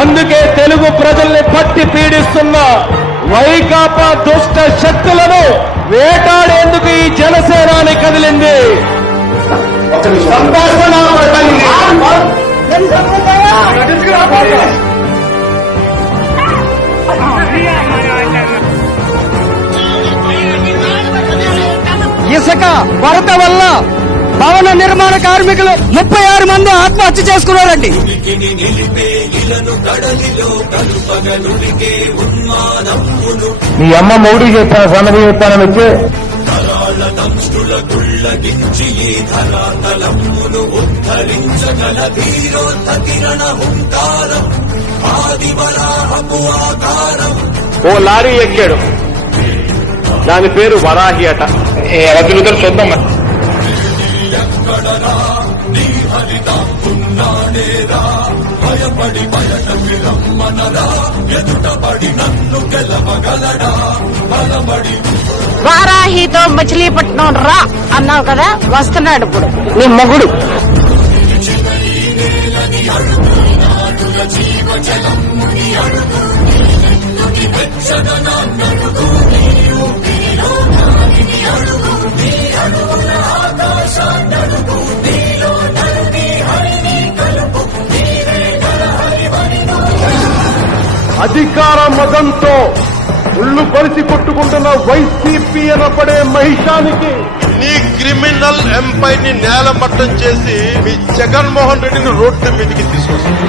అందుకే తెలుగు ప్రజల్ని పట్టి పీడిస్తున్న వైకాపా దుష్ట శక్తులను వేటాడేందుకు ఈ జనసేనాని కదిలింది. ఇసుక కొరత వల్ల భవన నిర్మాణ కార్మికులు 36 మంది ఆత్మహత్య చేసుకున్నారండి. మీ అమ్మ మౌడి చెప్పాను సన్నది చెప్పానని వచ్చి ఓ లారీ ఎక్కాడు, దాని పేరు వరాహి అట. ఎలా తిరుగుతారు చూద్దాం. వారాహితో మచిలీపట్నం రా అన్నావు కదా, వస్తున్నాడు ఇప్పుడు నీ మొగుడు. అధికార మదంతో ఉళ్ళు పరిచి కొట్టుకుంటున్న వైసీపీ అనపడే మహిషానికి నీ క్రిమినల్ ఎంపైర్ ని నేలమట్టం చేసి మీ జగన్మోహన్ రెడ్డిని రోడ్డు మీదకి తీసుకొస్తుంది.